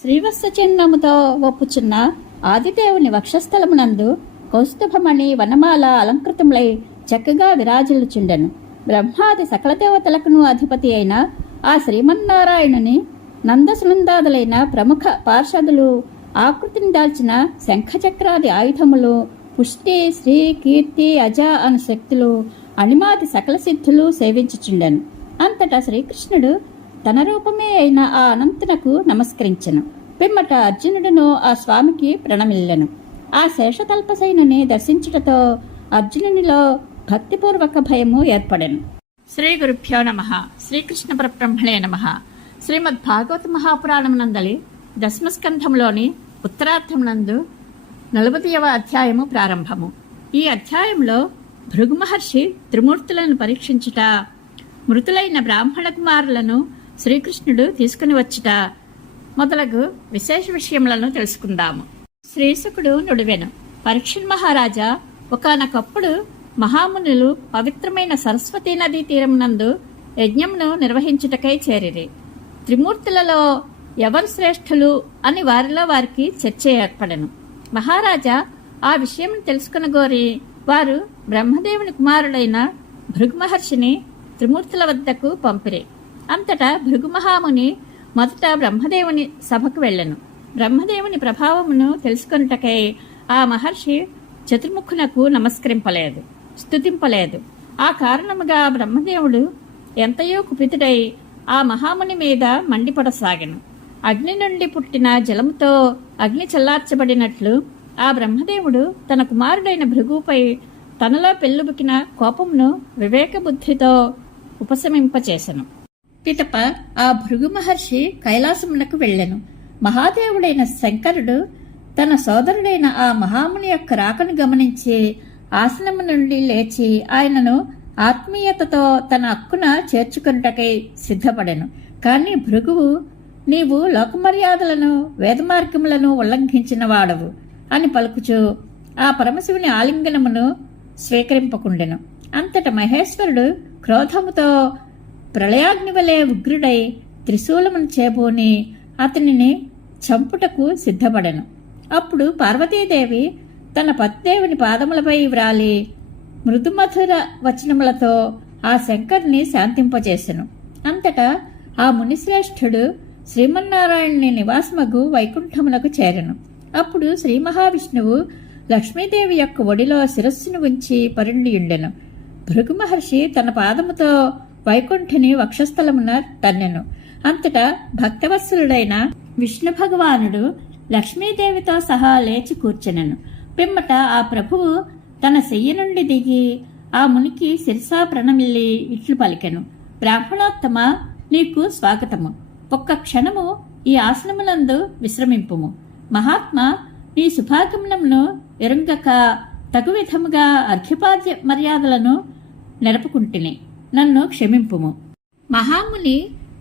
శ్రీవత్స చిహ్నముతో ఒప్పుచున్న ఆదిదేవుని వక్షస్థలమునందు కౌస్తుభమణి వనమాల అలంకృతములై చక్కగా విరాజిల్లుచుండెను. బ్రహ్మాది సకల దేవతలకును అధిపతి అయిన ఆ శ్రీమన్నారాయణుని నందసునందాదులైన ప్రముఖ పార్షదులు ఆకృతిని దాల్చిన శంఖచక్రాది ఆయుధములు, పుష్టి, శ్రీ, కీర్తి, అజ అను శక్తులు, అణిమాది సకల సిద్ధులు సేవించుచుండెను. అంతటా శ్రీకృష్ణుడు తన రూపమే అయిన ఆ అనంతునకు నమస్కరించెను. పిమ్మట అర్జునుడును ఆ స్వామికి ప్రణమిల్లెను. ఆ శేషతల్పసైనుని దర్శించుటతో అర్జునునిలో భక్తిపూర్వక భయము ఏర్పడెను. శ్రీ గురుభ్యో నమః. శ్రీకృష్ణ పరబ్రహ్మణే నమః. శ్రీమద్ భాగవత మహాపురాణమునందలి దశమస్కంధంలోని ఉత్తరార్థమునందు 40వ అధ్యాయము ప్రారంభము. ఈ అధ్యాయంలో భృగు మహర్షి త్రిమూర్తులను పరీక్షించుట, మృతులైన బ్రాహ్మణ కుమారులను శ్రీకృష్ణుడు తీసుకుని వచ్చుట మొదలగు విశేష విషయములను తెలుసుకుందాము. శ్రీశుకుడు నుడివెను. పరీక్షణ్ మహారాజా, ఒకానొకప్పుడు మహామునులు పవిత్రమైన సరస్వతీ నదీ తీరమునందు యజ్ఞమును నిర్వహించుటకై చేరిరి. త్రిమూర్తులలో ఎవరు శ్రేష్ఠులు అని వారిలో వారికి చర్చ ఏర్పడెను. మహారాజా ఆ విషయం తెలుసుకునగోరి వారు బ్రహ్మదేవుని కుమారుడైన భృగు మహర్షిని త్రిమూర్తుల వద్దకు పంపిరి. అంతటా భృగు మహాముని మొదట బ్రహ్మదేవుని సభకు వెళ్ళెను. బ్రహ్మదేవుని ప్రభావమును తెలుసుకొనుటకై ఆ మహర్షి చతుర్ముఖునకు నమస్కరింపలేదు, స్తుతింపలేదు. ఆ కారణముగా బ్రహ్మదేవుడు ఎంతయో కుపితుడై ఆ మహాముని మీద మండిపడసాగెను. అగ్ని నుండి పుట్టిన జలముతో అగ్ని చల్లార్చబడినట్లు ఆ బ్రహ్మదేవుడు తన కుమారుడైన భృగుపై తనలో పెళ్ళుబుకిన కోపమును వివేక బుద్ధితో ఉపశమింపచేసెను. పితప ఆ భృగు మహర్షి కైలాసమునకు వెళ్ళెను. మహాదేవుడైన శంకరుడు తన సోదరుడైన ఆ మహాముని యొక్క రాకను గమనించి ఆసనము నుండి లేచి ఆయనను ఆత్మీయతతో తన అక్కున చేర్చుకొనుటకై సిద్ధపడెను. కాని భృగువు, నీవు లోకమర్యాదలను వేదమార్గములను ఉల్లంఘించిన వాడవు అని పలుకుచు ఆ పరమశివుని ఆలింగనమును స్వీకరింపకుండెను. అంతట మహేశ్వరుడు క్రోధముతో ప్రళయాగ్ని వలె ఉగ్రుడై త్రిశూలమును చేబూని అతనిని చంపుటకు సిద్ధపడెను. అప్పుడు పార్వతీదేవి తన పతిదేవుని పాదములపై వ్రాలి మృదుమధుర వచనములతో ఆ శంకరుని శాంతింపజేసెను. అంతటా ఆ మునిశ్రేష్ఠుడు శ్రీమన్నారాయణుని నివాసమగు వైకుంఠమునకు చేరెను. అప్పుడు శ్రీ మహావిష్ణువు లక్ష్మీదేవి యొక్క ఒడిలో శిరస్సును ఉంచి పరుండియుండెను. భృగు మహర్షి తన పాదముతో వైకుంఠుని వక్షస్థలమున తన్నెను. అంతటా భక్తవత్సలుడైన విష్ణు భగవానుడు లక్ష్మీదేవితో సహా లేచి కూర్చెనెను. పిమ్మట ఆ ప్రభువు తన శయ్య నుండి దిగి ఆ మునికి శిరసా ప్రణమిల్లి ఇట్లు పలికెను. బ్రాహ్మణోత్తమ, నీకు స్వాగతము. ఒక్క క్షణము ఈ ఆసనమునందు విశ్రమింపుము. మహాత్మా, నీ శుభాగమనమును ఎరుంగక తగు విధముగా అర్ఘ్యపాద్య మర్యాదలను నెరపుకుంటుని నన్ను క్షమింపుము. మహాముని,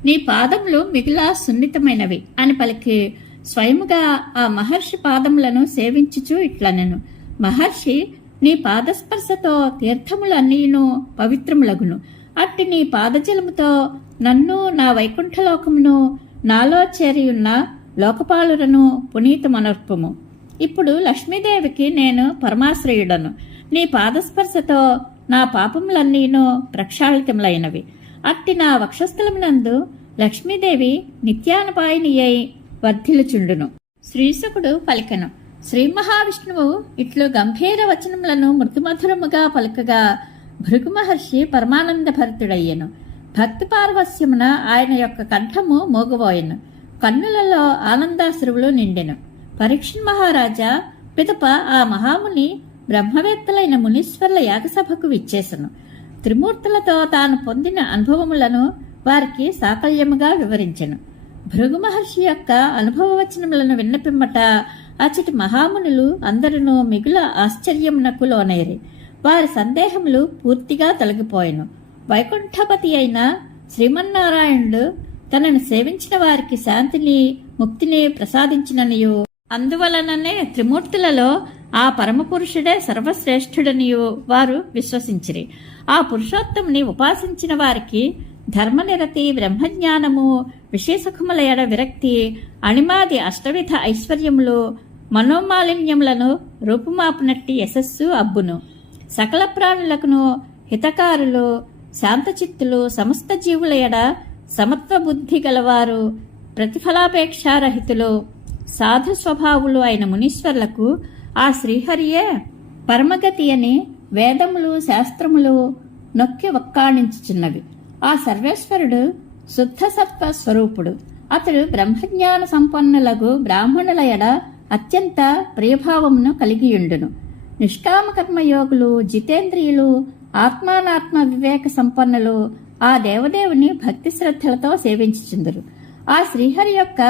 నీ పాదములు మిగిలా సున్నితమైనవి అని పలికి స్వయముగా ఆ మహర్షి పాదములను సేవించుచు ఇట్లనెను. మహర్షి, నీ పాదస్పర్శతో తీర్థములన్నీను పవిత్రములగును. అట్టి నీ పాదజలముతో నన్ను, నా వైకుంఠలోకమును, నాలో చేరియున్న లోకపాలులను పునీతమనర్పుము. ఇప్పుడు లక్ష్మీదేవికి నేను పరమాశ్రయుడను. నీ పాదస్పర్శతో నా పాపములన్నీను ప్రక్షాళితములైనవి. అట్టి నా వక్షస్థలమునందు లక్ష్మీదేవి నిత్యానుపాయిని అయి వర్ధిల్లుచుండును. శ్రీశుకుడు పలికెను. శ్రీ మహావిష్ణువు ఇట్లు గంభీర వచనములను మృదుమధురముగా పలుకగా భృగు మహర్షి పరమానంద భరితుడయ్యెను. భక్తి పార్వస్యమున ఆయన యొక్క కంఠము మోగబోయెను. కన్నులలో ఆనందాశ్రువులు నిండెను. పరీక్షణ్ మహారాజా, పిదప ఆ మహాముని బ్రహ్మవేత్తలైన మునీశ్వర్ల యాగసభకు విచ్చేసెను. త్రిమూర్తులతో తాను పొందిన అనుభవములను వారికి సాకల్యముగా వివరించెను. భృగు మహర్షి యొక్క అనుభవవచనములను విన్నపిమ్మట అచ్చటి మహామునులు అందరూ మిగుల ఆశ్చర్యమునకు లోనైరి. వారి సందేహములు పూర్తిగా తొలగిపోయెను. వైకుంఠపతి అయిన శ్రీమన్నారాయణుడు తనను సేవించిన వారికి శాంతిని, ముక్తిని ప్రసాదించిననియు, అందువలననే త్రిమూర్తులలో ఆ పరమపురుషుడే సర్వశ్రేష్ఠుడనియు వారు విశ్వసించిరి. ఆ పురుషోత్తముని ఉపాసించిన వారికి ధర్మనిరతి, బ్రహ్మజ్ఞానము, విషయసుఖముల ఎడ విరక్తి, అణిమాది అష్టవిధ ఐశ్వర్యములు, మనోమాలిన్యములను రూపుమాపునట్టి యశస్సు అబ్బును. సకల ప్రాణులకును హితకారులు, శాంతచిత్తులు, సమస్త జీవుల ఎడ సమత్వ బుద్ధి గలవారు, ప్రతిఫలాపేక్షారహితులు, సాధు స్వభావులు అయిన మునీశ్వర్లకు ఆ శ్రీహరియే పరమగతి అని వేదములు శాస్త్రములు నొక్కి వక్కాణించుచున్నవి. ఆ సర్వేశ్వరుడు శుద్ధ సత్వ స్వరూపుడు. అతడు బ్రహ్మజ్ఞాన సంపన్నులకు బ్రాహ్మణుల ఎడ అత్యంత ప్రియభావమును కలిగియుండును. నిష్కామకర్మయోగులు, జితేంద్రియులు, ఆత్మానాత్మ వివేక సంపన్నులు ఆ దేవదేవుని భక్తి శ్రద్ధలతో సేవించుచుందురు. ఆ శ్రీహరి యొక్క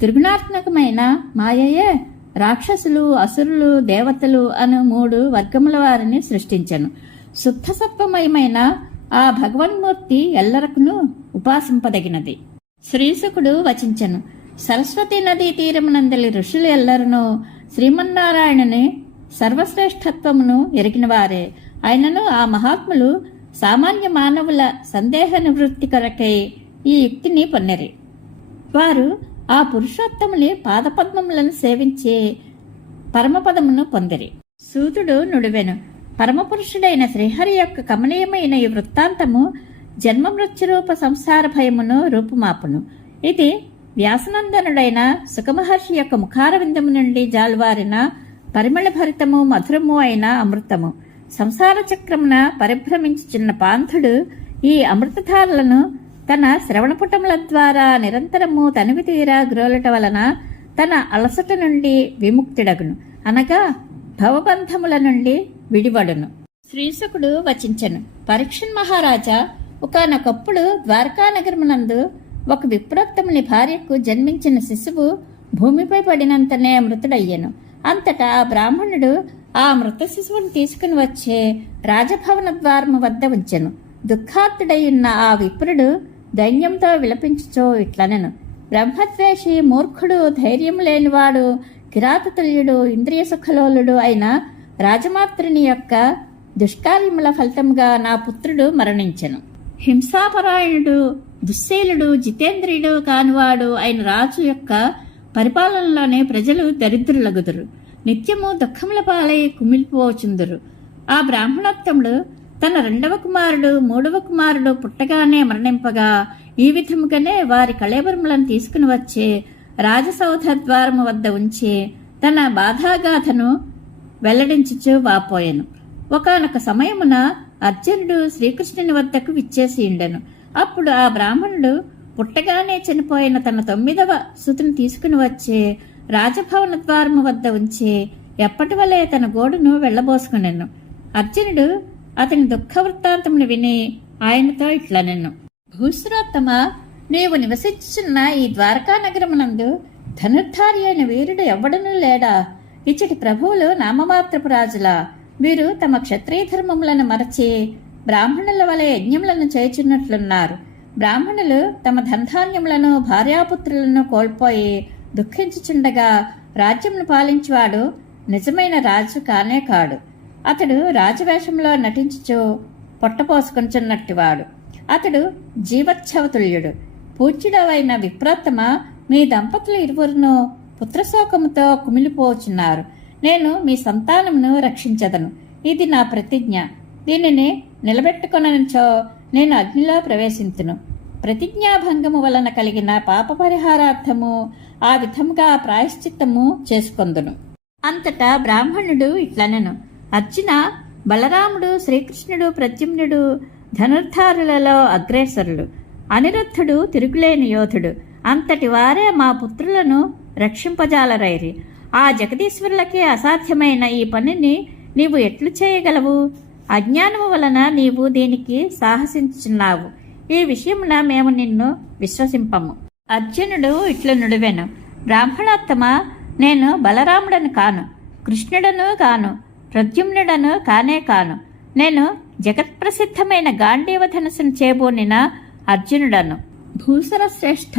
త్రిగుణాత్మకమైన మాయయే రాక్షసులు, అసురులు, దేవతలు అను 3 వర్గముల వారిని సృష్టించెను. శుద్ధ సత్వమయమైన ఆ భగవన్మూర్తి ఎల్లరకును ఉపాసింపదగినది. శ్రీశుకుడు వచించెను. సరస్వతీ నదీ తీరమునందలి ఋషులు ఎల్లరును శ్రీమన్నారాయణుని సర్వశ్రేష్ఠత్వమును ఎరిగినవారే. అయినను ఆ మహాత్ములు సామాన్య మానవుల సందేహ నివృత్తి కొరకై ఈ యుక్తిని పొన్నెరి. వారు ఆ పురుషోత్తముని పాదపద్మములను సేవించే పరమపదమును పొందిరి. సూతుడు నుడివెను. పరమపురుషుడైన శ్రీహరి యొక్క కమనీయమైన ఈ వృత్తాంతము జన్మ మృత్యురూప సంసార భయమును రూపుమాపును. ఇది వ్యాసనందనుడైన సుఖమహర్షి యొక్క ముఖారవిందము నుండి జాలువారిన పరిమళ భరితము మధురము అయిన అమృతము. సంసార చక్రమున పరిభ్రమించుచున్న పాంథుడు ఈ అమృతధారలను తన శ్రవణపుటముల ద్వారా నిరంతరము తనివి తీరా గ్రోలట వలన తన అలసట నుండి విముక్తుడగును, అనగా భవబంధముల నుండి విడివడును. శ్రీశుకుడు వచించెను. పరీక్షణ్ మహారాజా, ఒకానొకప్పుడు ద్వారకానగరమునందు ఒక విప్రోత్తముని భార్యకు జన్మించిన శిశువు భూమిపై పడినంతనే మృతుడయ్యెను. అంతటా ఆ బ్రాహ్మణుడు ఆ మృత శిశువును తీసుకుని వచ్చే రాజభవన ద్వారము వద్ద ఉంచెను. దుఃఖార్తుడయ్యున్న ఆ విప్రుడు దైన్యంతో విలపించుచో ఇట్లనెను. బ్రహ్మద్వేషి, మూర్ఖుడు, ధైర్యం లేనివాడు, కిరాతతుల్యుడు, ఇంద్రియ సుఖలోలుడు అయిన రాజమాతృని యొక్క దుష్కార్యముల ఫలితంగా నా పుత్రుడు మరణించెను. హింసాపరాయణుడు, దుశ్శీలుడు, జితేంద్రియుడు కానివాడు అయిన రాజు యొక్క పరిపాలనలోనే ప్రజలు దరిద్రులగుదురు, నిత్యము దుఃఖముల పాలై కుమిలిపోచుందురు. ఆ బ్రాహ్మణోత్తముడు తన 2వ కుమారుడు, 3వ కుమారుడు పుట్టగానే మరణింపగా ఈ విధముగానే వారి కళేబరములను తీసుకుని వచ్చే రాజసౌధ ద్వారము వద్ద ఉంచి తన బాధాగాథను వెల్లడించుచు వాపోయెను. ఒకానొక సమయమున అర్జునుడు శ్రీకృష్ణుని వద్దకు విచ్చేసి ఉండెను. అప్పుడు ఆ బ్రాహ్మణుడు పుట్టగానే చనిపోయిన తన 9వ సుతుని తీసుకుని వచ్చే రాజభవన ద్వారము వద్ద ఉంచి ఎప్పటి వలె తన గోడును వెళ్లబోసుకునెను. అర్జునుడు అతని దుఃఖ వృత్తాంతమును విని ఆయనతో ఇట్లనెను. భూశ్రోత్తమ, నీవు నివసించుచున్న ఈ ద్వారకా నగరమునందు ధనుర్ధారి అయిన వీరుడు ఎవ్వడనూ లేడా? ఇచ్చటి ప్రభువులు నామమాత్రపు రాజులా? వీరు తమ క్షత్రియ ధర్మములను మరచి బ్రాహ్మణుల వలె యజ్ఞములను చేయుచున్నట్లున్నారు. బ్రాహ్మణులు తమ ధనధాన్యములను, భార్యాపుత్రులను కోల్పోయి దుఃఖించుచుండగా రాజ్యమును పాలించువాడు నిజమైన రాజు కానే కాడు. అతడు రాజవేషంలో నటించుచు పొట్టపోసుకొంచున్నట్టివాడు. అతడు జీవచ్ఛవతుల్యుడు. పూజ్యుడవైన విప్రోత్తమ, మీ దంపతులు ఇరువురును పుత్రశోకముతో కుమిలిపోచున్నారు. నేను మీ సంతానమును రక్షించదను. ఇది నా ప్రతిజ్ఞ. దీనిని నిలబెట్టుకొననిచో నేను అగ్నిలో ప్రవేశింతును. ప్రతిజ్ఞాభంగము వలన కలిగిన పాప పరిహారార్థము ఆ విధముగా ప్రాయశ్చిత్తము చేసుకొందును. అంతటా బ్రాహ్మణుడు ఇట్లనెను. అర్జున, బలరాముడు, శ్రీకృష్ణుడు, ప్రద్యుమ్నుడు ధనుర్ధారులలో అగ్రేసరులు. అనిరుద్ధుడు తిరుగులేని యోధుడు. అంతటి వారే మా పుత్రులను రక్షింపజాలరైరి. ఆ జగదీశ్వరులకే అసాధ్యమైన ఈ పనిని నీవు ఎట్లు చేయగలవు? అజ్ఞానము వలన నీవు దీనికి సాహసించుచున్నావు. ఈ విషయమున మేము నిన్ను విశ్వసింపము. అర్జునుడు ఇట్లు నుడివెను. బ్రాహ్మణోత్తమ, నేను బలరాముడను కాను, కృష్ణుడను కాను, ప్రద్యుమ్నుడను కానే కాను. నేను జగత్ప్రసిద్ధమైన గాంధీవ ధనుసును చేబూనిన అర్జునుడను. భూసర శ్రేష్ఠ,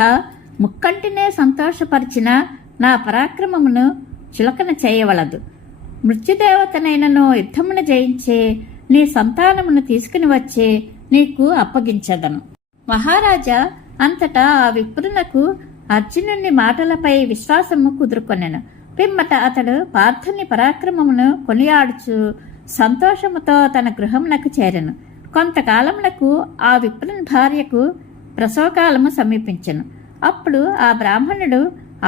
ముక్కంటినే సంతోషపరిచిన నా పరాక్రమమును చులకన చేయవలదు. మృత్యుదేవతనైనను యుద్ధమును జయించే నీ సంతానమును తీసుకుని వచ్చి నీకు అప్పగించదను. మహారాజా అంతటా ఆ విప్రునకు అర్జునుని మాటలపై విశ్వాసము కుదురుకొనెను. పిమ్మట అతడు పార్థుని పరాక్రమమును కొనియాడుచు సంతోషముతో తన గృహమునకు చేరెను. కొంతకాలమునకు ఆ విప్రుని భార్యకు ప్రసవకాలము సమీపించెను. అప్పుడు ఆ బ్రాహ్మణుడు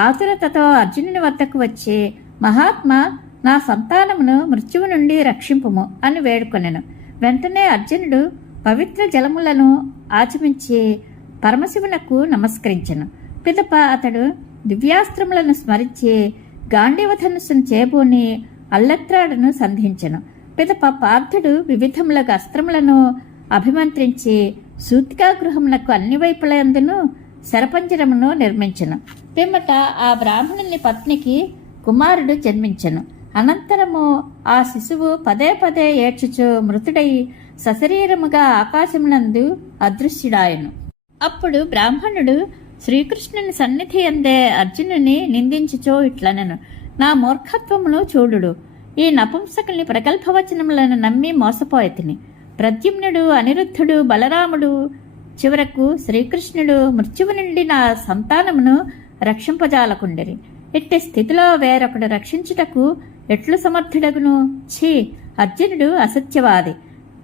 ఆతురతతో అర్జునుని వద్దకు వచ్చి, మహాత్మా, నా సంతానమును మృత్యువు నుండి రక్షింపుము అని వేడుకొనెను. వెంటనే అర్జునుడు పవిత్ర జలములను ఆచమించి పరమశివునకు నమస్కరించెను. పిదప అతడు దివ్యాస్త్రములను స్మరించి గాంధీవధనుసును చేబూని అల్లత్రాడును సంధించెను. పిదప పార్థుడు వివిధములకు అస్త్రములను అభిమంత్రించి సూతికా గృహమునకు అన్ని వైపులందును శరపంజరమును నిర్మించెను. పిమ్మట ఆ బ్రాహ్మణుని పత్నికి కుమారుడు జన్మించెను. అనంతరము ఆ శిశువు పదే పదే ఏడ్చుచు మృతుడై సశరీరముగా ఆకాశమునందు అదృశ్యుడాయను. అప్పుడు బ్రాహ్మణుడు శ్రీకృష్ణుని సన్నిధి అందే అర్జునుని నిందించుచో ఇట్లనెను, నా మూర్ఖత్వమును చూడుడు. ఈ నపుంసకుని ప్రగల్భవచనములను నమ్మి మోసపోయితిని. ప్రద్యుమ్నుడు, అనిరుద్ధుడు, బలరాముడు, చివరకు శ్రీకృష్ణుడు మృత్యువు నుండి నా సంతానమును రక్షింపజాలకుండిరి. ఇట్టి స్థితిలో వేరొకడు రక్షించుటకు ఎట్లు సమర్థుడగును? ఛీ, అర్జునుడు అసత్యవాది.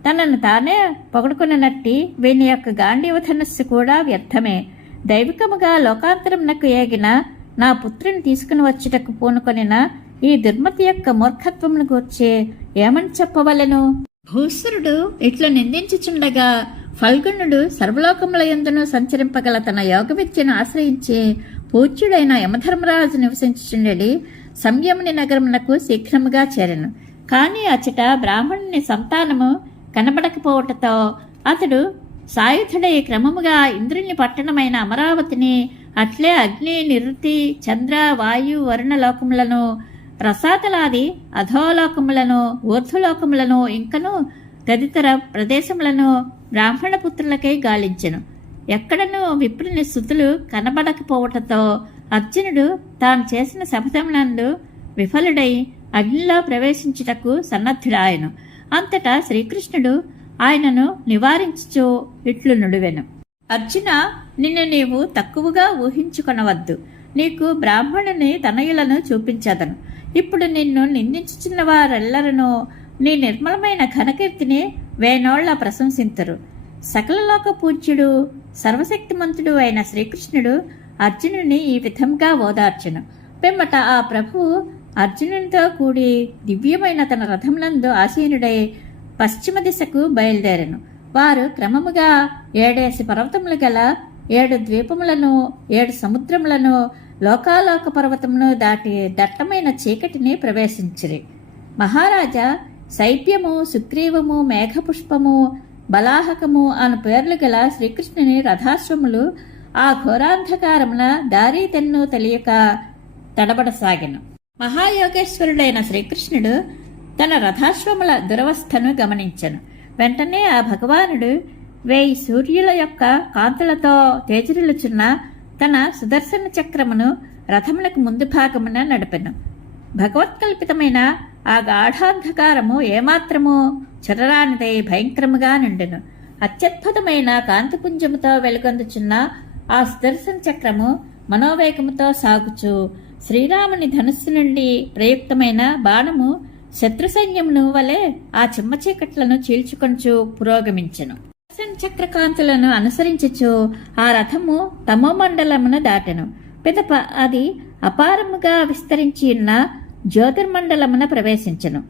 తనను తానే పొగడుకున్నట్టి వీని యొక్క గాంధీవధనస్సు కూడా వ్యర్థమే. దైవికముగా లోకాంతరమునకు ఏగిన నా పుత్రుని తీసుకుని వచ్చుటకు పూనుకొనిన ఈ దుర్మతి యొక్క మూర్ఖత్వమును గూర్చి ఏమని చెప్పవలెను? భూసురుడు ఇట్లు నిందించుచుండగా ఫల్గుణుడు సర్వలోకముల యందును సంచరింపగల తన యోగ విద్యను ఆశ్రయించి పూజ్యుడైన యమధర్మరాజు నివసించుచుండెడి సంయముని నగరమునకు శీఘ్రముగా చేరెను. కాని అచట బ్రాహ్మణుని సంతానము కనబడకపోవటతో అతడు సాయుధుడై క్రమముగా ఇంద్రుని పట్టణమైన అమరావతిని, అట్లే అగ్ని, నిరుతి, చంద్ర, వాయు, వరుణ లోకములను, రసాతలాది అధోలోకములను, ఊర్ధ్వలోకములను, ఇంకను తదితర ప్రదేశములను బ్రాహ్మణ పుత్రులకై గాలించెను. ఎక్కడనూ విప్రుని స్థుతులు కనబడకపోవటంతో అర్జునుడు తాను చేసిన శపథమునందు విఫలుడై అగ్నిలో ప్రవేశించుటకు సన్నద్ధుడాయను. అంతటా శ్రీకృష్ణుడు ఆయనను నివారించుచు ఇట్లు నుడివెను, అర్జున, నిన్ను నీవు తక్కువగా ఊహించుకొనవద్దు. నీకు బ్రాహ్మణుని తనయులను చూపించదను. ఇప్పుడు నిన్ను నిందించుచున్న వారెల్లరూ నీ నిర్మలమైన ఘనకీర్తిని వేనోళ్ల ప్రశంసింతురు. సకలలోక పూజ్యుడు, సర్వశక్తిమంతుడు అయిన శ్రీకృష్ణుడు అర్జునుని ఈ విధంగా ఓదార్చెను. పిమ్మట ఆ ప్రభువు అర్జునునితో కూడి దివ్యమైన తన రథమునందు ఆసీనుడై పశ్చిమ దిశకు బయలుదేరెను. వారు క్రమముగా 7 పర్వతములు గల 7 ద్వీపములను, 7 సముద్రములను, లోకాలోక పర్వతమును దాటి దట్టమైన చీకటిని ప్రవేశించిరి. మహారాజా శైప్యము, సుగ్రీవము, మేఘపుష్పము, బలాహకము అను పేర్లు గల శ్రీకృష్ణుని రథాశ్వములు ఆ ఘోరాంధకారమున దారి తెన్ను తెలియక తడబడసాగెను. మహాయోగేశ్వరుడైన శ్రీకృష్ణుడు తన రథాశ్వముల దురవస్థను గమనించెను. వెంటనే ఆ భగవానుడు 1000 సూర్యుల యొక్క కాంతులతో తేజరిల్లుచున్న తన సుదర్శన చక్రమును రథములకు ముందు భాగమున నడిపెను. భగవత్కల్పితమైన ఆ గాఢాంధకారము ఏమాత్రము చెరరానిదై భయంకరముగా నిండెను. అత్యద్భుతమైన కాంతిపుంజముతో వెలుగొందుచున్న ఆ సుదర్శన చక్రము మనోవేగముతో సాగుచు శ్రీరాముని ధనుస్సు నుండి ప్రయుక్తమైన బాణము శత్రు సైన్యమును వలె ఆ చిమ్మ చీకట్లను చీల్చుకొంచు పురోగమించెను. సుదర్శన చక్రకాంతులను అనుసరించుచు ఆ రథము తమోమండలమును దాటెను. పిదప అది అపారముగా విస్తరించి ఉన్న జ్యోతిర్మండలమున ప్రవేశించెను.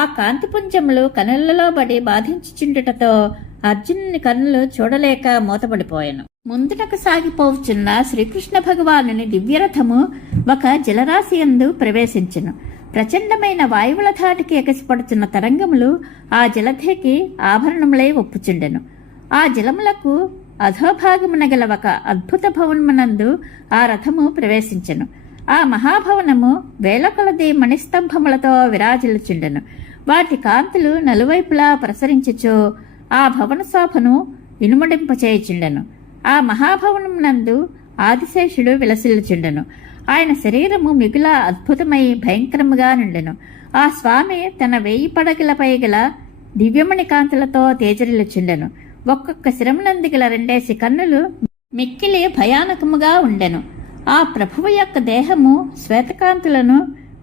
ఆ కాంతిపుంజములు కనులలో బడి బాధించుచుండుటతో అర్జునుని కన్నులు చూడలేక మూతపడిపోయెను. ముందుటకు సాగిపోవచ్చున్న శ్రీకృష్ణ భగవానుని దివ్యరథము ఒక జలరాశి యందు ప్రవేశించెను. ప్రచండమైన వాయువుల ధాటికి ఎగసిపడుచున్న తరంగములు ఆ జలధికి ఆభరణములై ఒప్పుచుండెను. ఆ జలములకు అధోభాగమున గల ఒక అద్భుత భవనమునందు ఆ రథము ప్రవేశించెను. ఆ మహాభవనము వేల కొలది మణిస్తంభములతో విరాజిల్లుచుండెను. వాటి కాంతులు నలువైపులా ప్రసరించుచు ఆ భవన శోభను ఇనుమడింపచేయుచుండెను. ఆ మహాభవనమునందు ఆదిశేషుడు విలసిల్లుచుండెను. ఆయన శరీరము మిగుల అద్భుతమై భయంకరముగా నుండెను. ఆ స్వామి తన 1000 పడగలపై గల దివ్యమణి కాంతులతో తేజరిల్లుచుండెను. ఒక్కొక్క శిరమునందిగల 2 కన్నులు మిక్కిలి భయానకముగా ఉండెను. ఆ ప్రభువు యొక్క దేహము శ్వేతకాంతులను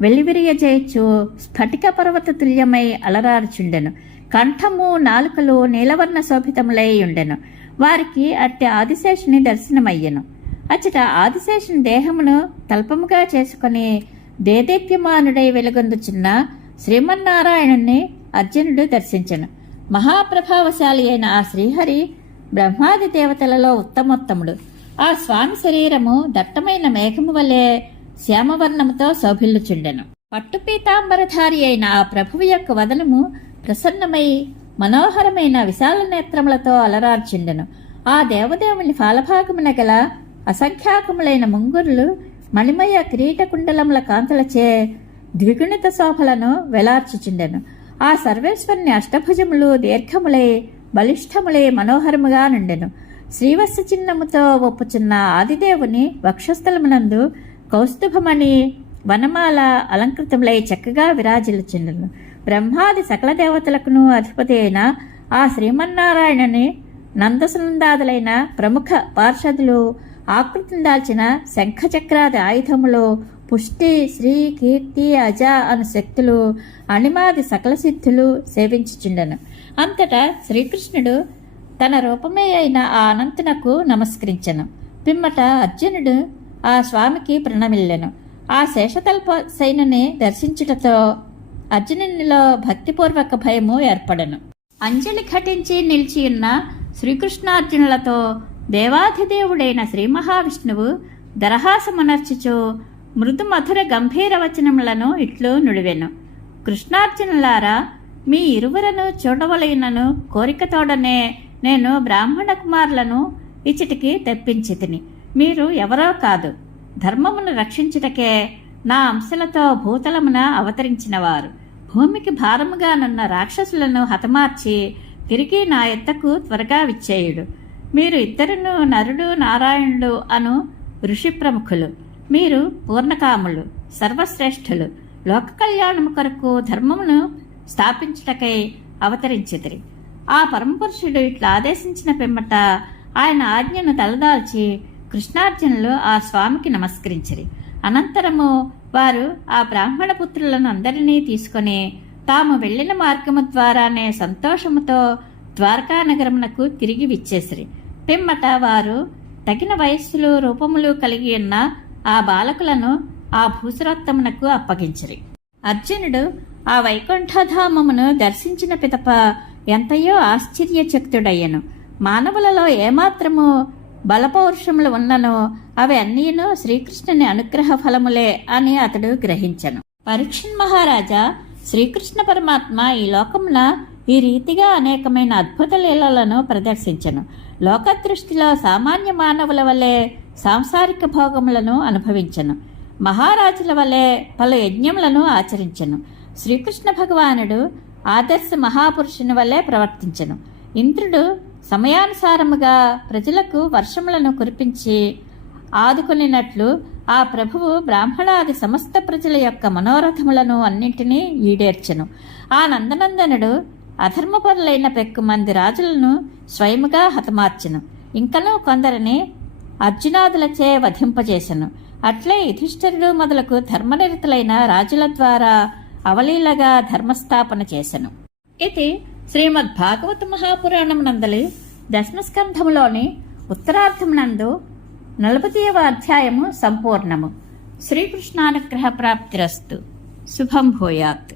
వెల్లివిరియజేయచ్చు స్ఫటిక పర్వత తుల్యమై అలరారుచుండెను. కంఠము నాలుకలు నీలవర్ణ శోభితములై ఉండెను. వారికి అట్టి ఆదిశేషుని దర్శనమయ్యెను. అచ్చట ఆదిశేషుని దేహమును తల్పముగా చేసుకుని దేదీప్యమానుడై వెలుగొందుచున్న శ్రీమన్నారాయణుని అర్జునుడు దర్శించెను. మహాప్రభావశాలి అయిన ఆ శ్రీహరి బ్రహ్మాది దేవతలలో ఉత్తమోత్తముడు. ఆ స్వామి శరీరము దట్టమైన మేఘము వలె శ్యామవర్ణముతో శోభిల్లుచుండెను. పట్టుపీతాంబరధారి అయిన ఆ ప్రభువు యొక్క వదనము ప్రసన్నమై మనోహరమైన విశాల నేత్రములతో అలరార్చుండెను. ఆ దేవదేవుని ఫాలభాగమున గల అసంఖ్యాకములైన ముంగురులు మణిమయ కిరీటకుండలముల కాంతులచే ద్విగుణిత శోభలను వెలార్చుచుండెను. ఆ సర్వేశ్వరుని అష్టభుజములు దీర్ఘములై బలిష్టములై మనోహరముగా నుండెను. శ్రీవత్స చిహ్నముతో ఒప్పుచున్న ఆదిదేవుని వక్షస్థలమునందు కౌస్తుభమణి వనమాల అలంకృతములై చక్కగా విరాజిల్లుచుండెను. బ్రహ్మాది సకల దేవతలకును అధిపతి అయిన ఆ శ్రీమన్నారాయణని నందసునందాదులైన ప్రముఖ పార్షదులు ఆకృతిని దాల్చిన శంఖచక్రాది ఆయుధములు పుష్టి శ్రీ కీర్తి అజ అను శక్తులు అణిమాది సకల సిద్ధులు సేవించుచుండెను. అంతటా శ్రీకృష్ణుడు తన రూపమే అయిన ఆ అనంతునకు నమస్కరించెను. పిమ్మట అర్జునుడు ఆ స్వామికి ప్రణమిల్లెను. ఆ శేషతల్ప సైనుని దర్శించుటతో అర్జునునిలో భక్తిపూర్వక భయము ఏర్పడెను. అంజలి ఘటించి నిలిచియున్న శ్రీకృష్ణార్జునులతో దేవాధిదేవుడైన శ్రీ మహావిష్ణువు దరహాసమునర్చుచు మృదు మధుర గంభీర వచనములను ఇట్లు నుడివెను. కృష్ణార్జునులారా, మీ ఇరువురను చూడవలైనను కోరికతోడనే నేను బ్రాహ్మణ కుమారులను ఇచ్చటికి తెప్పించితిని. మీరు ఎవరో కాదు, ధర్మమును రక్షించుటకే నా అంశలతో భూతలమున అవతరించినవారు. భూమికి భారముగానున్న రాక్షసులను హతమార్చి తిరిగి నా ఎత్తకు త్వరగా విచ్చేయుడు. మీరు ఇద్దరును నరుడు నారాయణుడు అను ఋషి ప్రముఖులు. మీరు పూర్ణకాములు, సర్వశ్రేష్ఠులు. లోక కళ్యాణము కొరకు ధర్మమును స్థాపించుటకై అవతరించితిరి. ఆ పరమపురుషుడు ఇట్లా ఆదేశించిన పిమ్మట ఆయన ఆజ్ఞను తలదాల్చి కృష్ణార్జునులు ఆ స్వామికి నమస్కరించిరి. అనంతరము వారు ఆ బ్రాహ్మణ పుత్రులను అందరినీ తీసుకొని తాము వెళ్లిన మార్గము ద్వారానే సంతోషముతో ద్వారకా నగరమునకు తిరిగి విచ్చేసిరి. పిమ్మట వారు తగిన వయస్సులు రూపములు కలిగి ఉన్న ఆ బాలకులను ఆ భూసురోత్తమునకు అప్పగించిరి. అర్జునుడు ఆ వైకుంఠధామమును దర్శించిన పిదప ఎంతయో ఆశ్చర్యచకితుడయ్యను. మానవులలో ఏమాత్రము బలపౌరుషములు ఉన్ననో అవి అన్నీను శ్రీకృష్ణుని అనుగ్రహ ఫలములే అని అతడు గ్రహించెను. పరీక్షణ్ మహారాజా, శ్రీకృష్ణ పరమాత్మ ఈ లోకమున ఈ రీతిగా అనేకమైన అద్భుత లీలలను ప్రదర్శించెను. లోకదృష్టిలో సామాన్య మానవుల వలె సాంసారిక భోగములను అనుభవించెను. మహారాజుల వలె పలు యజ్ఞములను ఆచరించెను. శ్రీకృష్ణ భగవానుడు ఆదర్శ మహాపురుషుని వలె ప్రవర్తించెను. ఇంద్రుడు సమయానుసారముగా ప్రజలకు వర్షములను కురిపించి ఆదుకొనినట్లు ఆ ప్రభువు బ్రాహ్మణాది సమస్త ప్రజల యొక్క మనోరథములను అన్నింటినీ ఈడేర్చెను. ఆ నందనందనుడు అధర్మపరులైన పెక్కుమంది రాజులను స్వయముగా హతమార్చెను. ఇంకనూ కొందరిని అర్జునాదులచే వధింపజేసెను. అట్లే యుధిష్ఠిరుడు మొదలకు ధర్మనిరతులైన రాజుల ద్వారా అవలీలగా ధర్మస్థాపన చేసెను. ఇది శ్రీమద్ భాగవత మహాపురాణం నందలి దశమస్కంధములోని ఉత్తరార్థమునందు 40వ అధ్యాయము సంపూర్ణము. శ్రీకృష్ణానుగ్రహ ప్రాప్తిరస్తు. శుభం భూయాత్.